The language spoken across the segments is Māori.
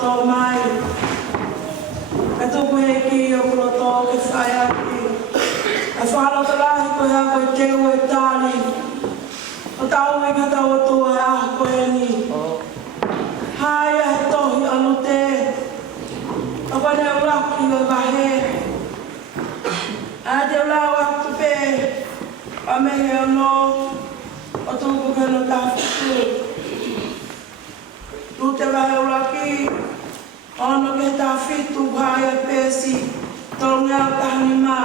to mai. E tu koe ki o kuro tō ke whai aki. E whalo te lahi koe hea koe te ue tāli. O tau i ka tau atua e aha koe ni. Hai e he tohi anu te. A wane uraki o wahe. A te ulau atu pe. A mehe ono. O tūku keno tāwhitu. Nu te wahe uraki. Ono ke tāwhitu hai e pēsi. Tō ngā tahani mā.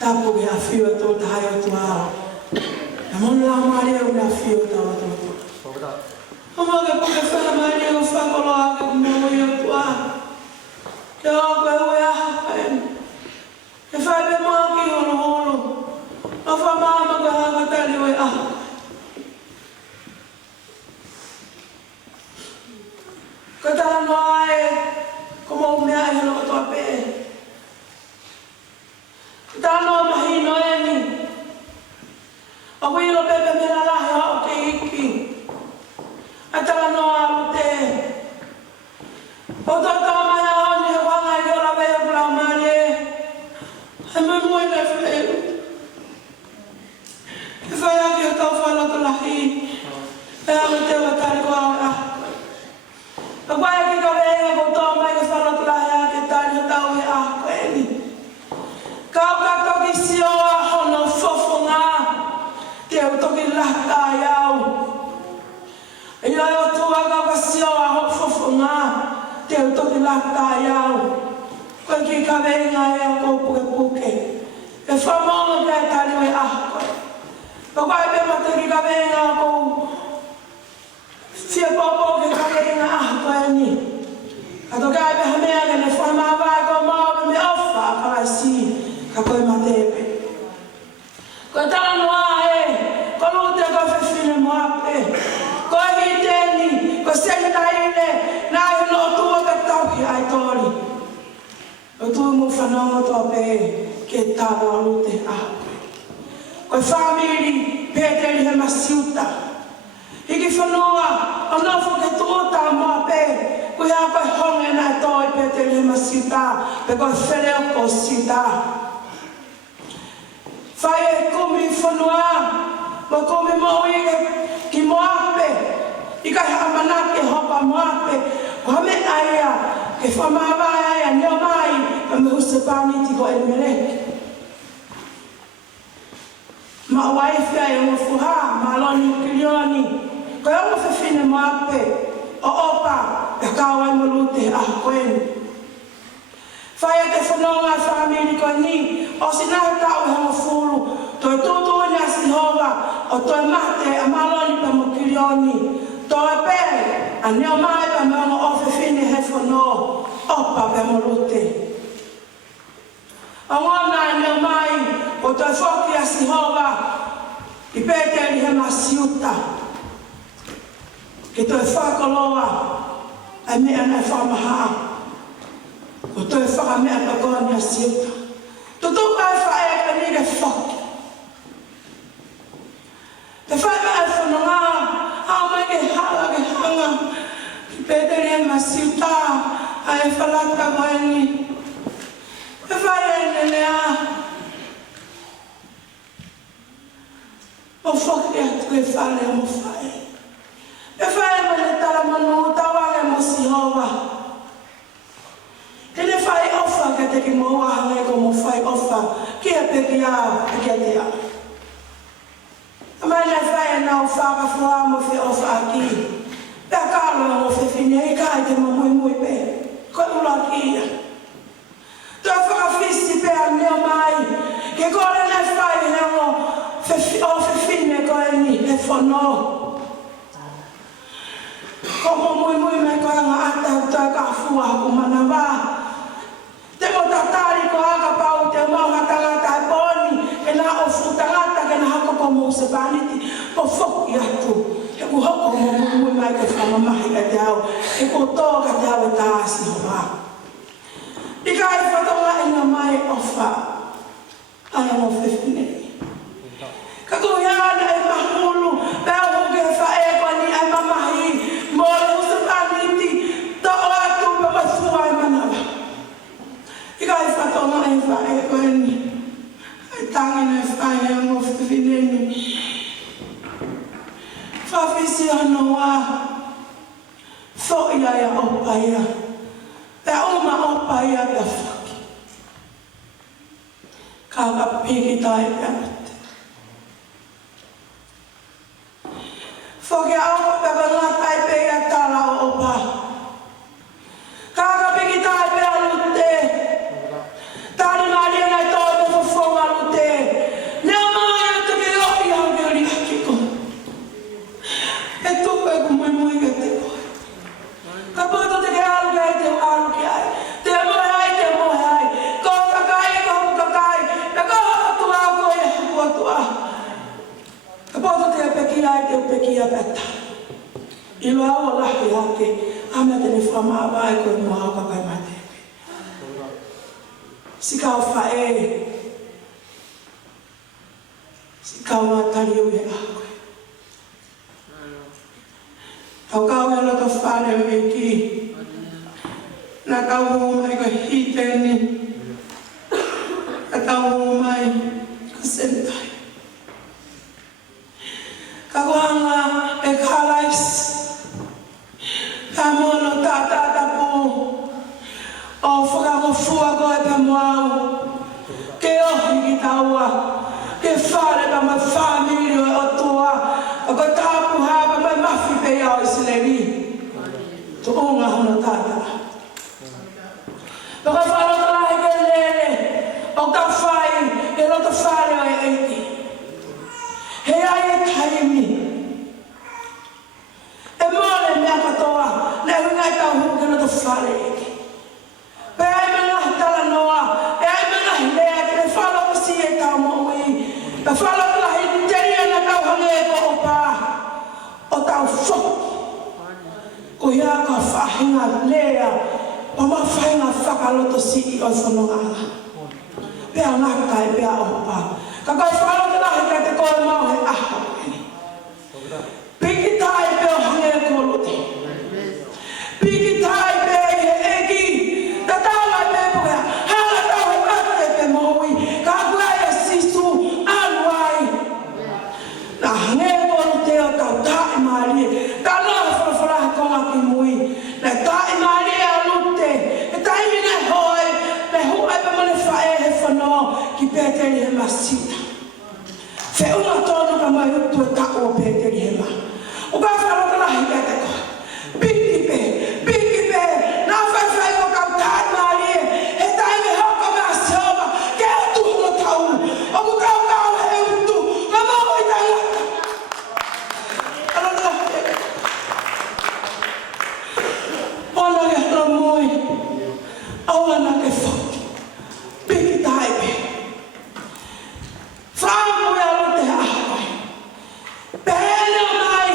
Tāpu ke a whiu tō tahai o tu ao. E monu la maare o ngā whiu tō atu atu. Oma ke puke whana maare o whakolo a ke kumoi o tu ao. Ke o koe ue aha paen. Ke whai pe maa ki holo holo. O wha maama koe haka tali ue aha. Ko tala noa e, ko mau mea e hano katoa pe. Ko tala noa mahi no e ni. A wilo pepe mena lahi hao ke iki. A tala noa alu te. O tata mai a honi he wanga i ora vea kula mare. He me mui me wheu. He whai aki o tau whalato lahi. E alu te wa tari ko au a. A wai ki ka vea ko tō mai ka whalato lahi a ke tari o tau he a koe ni. Kau ka toki sio a hono fofo ngā. Te au toki laka i au. E ioi o tua kau ka sio a hono fofo ngā. Te au toki laka i au. Koe ki ka venga e a kou puke puke. E whamonga kia e tari o e a koe. Ka wai pe mata ki ka venga a kou. Fia popo ke ka venga a koe ni. Ka to kai pe hamea ke ne whamā vai ko mau me ofa ka lai si. Ka koe matepe. Koe tala noa e. Ko lute ko whiwhine mo ape. Koe hi teni. Ko sena ile. Nā i no tua ka tauki ai tori. O tu mo whanonga tō pe. Ke tāra o lute a koe. Koe whamiri. Pēteri he masiuta. Hiki whanua. O nofo ke tuota mo ape. Koe hea koe honge nai toi pēteri he masiuta. Pe koe where o ko siuta. Whai e kumi whanua, ma kumi maui ki moape, i kai hamanake hopa moape, ko hame aia, ke whamawai aia neo mai, pa me huse pāniti ko e mereke. Ma waiwhia e unga fuha, ma aloni ukilioni, ko e unga whiwhine moape, o opa, e kāwai malute a koeni. Whai te whanonga e whamiri koe ni, o sinahe tau e hama furu, toi tūtui ni a Sihova, o toi mate a maloni pa mokirioni, toi pere, a neo mai pa me ongo ofe whine he whano, opa pe morute. A ngona e neo mai, o toi whoki a Sihova, i pēteri he masiuta, ke toi whakaloa, ai mea nei whamahaa, o toi whaka mea pakoni a siuta. Tutu kai whae ka ni ke whaki. Te whae mea e whanonga, hao mai ke hala ke hanga, ki pēteri e masiuta, a e whalata koe ni. E whae e nenea. O whaki atu e whale o mo whae. E whae me le tala manu, tawange mo Sihova. Tene whai ofa ka te ki moa hangai ko mo whai ofa ki a peki a ki a te a. A mai nei whai e nau whaka whua mo whi ofa a ki. Pea kālo mo whi whine i kai te mo mui mui pe. Koe ula ki ia. Tua whaka whisi pe a neo mai. Ke kore nei whai e nao o whi whine koe ni e whono. Ko mo mui mui me koe ngā ata tua ka whua ko mana wā. Te mo tatari ko haka pau te mau hatangata e poni, e nā o futangata ke nā hako ko mo se paniti, po whoki atu. He ku hoko mo mui mai ke whamamahi ka te au, he ku tō ka te au e tāsi hoa. I ka e whatonga e ngā mai ofa, ai mo whiwhine. Ka ku hiana e mahulu, pēo huke e whae pani ai mamahi, mo le usa paniti, tō si anoa. So ia opaya. Te oma opaya te whaki. Ka piki tai pia. Whaki au te ngā tai pia tala opa. Ka piki tai pia lute. Tani mari ngai tō te whawhonga lute. Nea mai o te ke ohi au ke ori haki ko. E tupe ku mui mui ke te koe. Ka poto te ke alu ke ai te alu ke ai. Te moe ai, te moe ai. Ko kakai, ko kakai. Na ko atua ko e haku atua. Ka poto te peki ai, te peki a peta. I loa o lahi hake. Ame te ni whamaa vai koe mua au kakai mate. Sikau whae. Sikau ngā tari ui e koe. Tau kau e loto whare o e ki. Nā kau hō mai ko hiteni. Ka tau hō mai ko sentai. Ka kuanga e kalais. Ka mono tātā tapu. O whakangofua ko e pe moau. Ke ohi ki taua. Ke whare pa mai whamiri o atua. A ko tāpu hapa mai mawhi pe iau i sileri. Tu unga hono tātā. Paka whanota lahi ke lere. O ka whai e roto whare o e eiti. He ai e taimi. E mole mea katoa. Ne hungai tau huke roto whare eki. Pe ai mana tala noa, e ai mana lea te whala o si e tau maui. Pe whala o lahi teria na tau hane e ko opa. O tau whoki. Ko ia ka whahinga lea, o ma whahinga whakaloto si i o whanonga. Pea ngaka e pea opa. Ka kai whala o lahi ka te koe mau he aha. Piki tai pea hane e kolote. Piki tai pea he eki. Peteri he masita. Fe uma tono ka mai utu e tako o Peteri he ma. O ka whanata lahi pe te koe. Piki pe, nā whai o kau tāi maari e. He tai me hauka mea seoma, ke utu hono tau. O ku kau he utu, ka mau i tai laka. Ala lahi e. Ona ke hana moi. Awana ke whaki. Piki tai pe. Whāmu e alo te ahoi. Pehele o mai,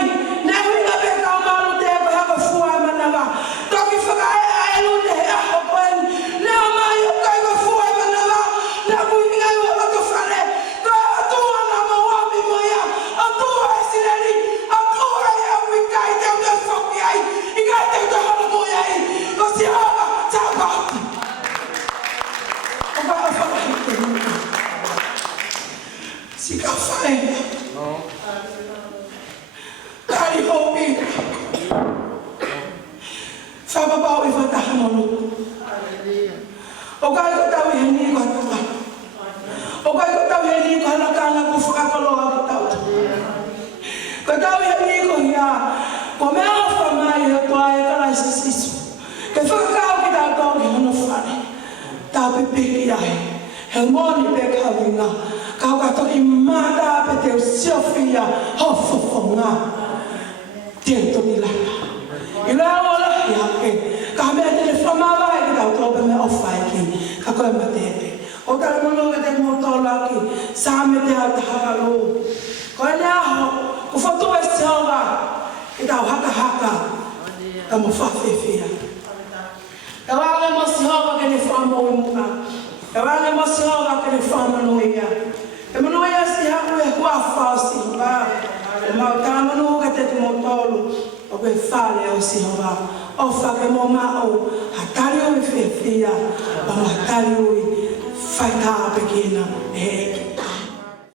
ne huinga pe kau maru te koe hako fua manawa. Toki whakae a elu te he aho koen. Ne o mai o kai ko fua manawa. Ne huinga i o lato whare. Koe atua na mawami moia. Atua e sileri. Atua e au i kai te ute whoki ai. I kai te ute hana moia ai. Ko si hava, tā pāti. O kai o whakahite nuka. Sika whaenga. Kari hopi. Whapapau i whatahana luku. O kai ko tau i he niko hata. O kai ko tau i he niko hana kāna ku whakakoloa ki tau. Ko tau i he niko hia. Ko mea awha mai he toa e karai sisu. Ke whakakau ki tau tau ki hana whare. Tau pipiki ai. He moni pe kawinga. Kau kato i mata pe te usiofia hofofonga. Tiento ni laka. I lea o lahi hake. Ka mea te le whamawai ki tau tope me ofai ki. Ka koe ma tepe. O tala monoga te motola ki. Sa me te au taharo. Koe ne aho. Ku whatu e seoga. Ki tau haka haka. Ka mo whawhewhia. Ka wale mo seoga ke ne whamau i muka. Ka wale mo seoga ke ne whamanuia. E manuia si haku e hua whao si hoa. E mau tā manuga te te motolu. O koe whale au si hoa. O whake mo mao. Hatari ui whiawhia. O hatari ui whaitaa pekina e eki.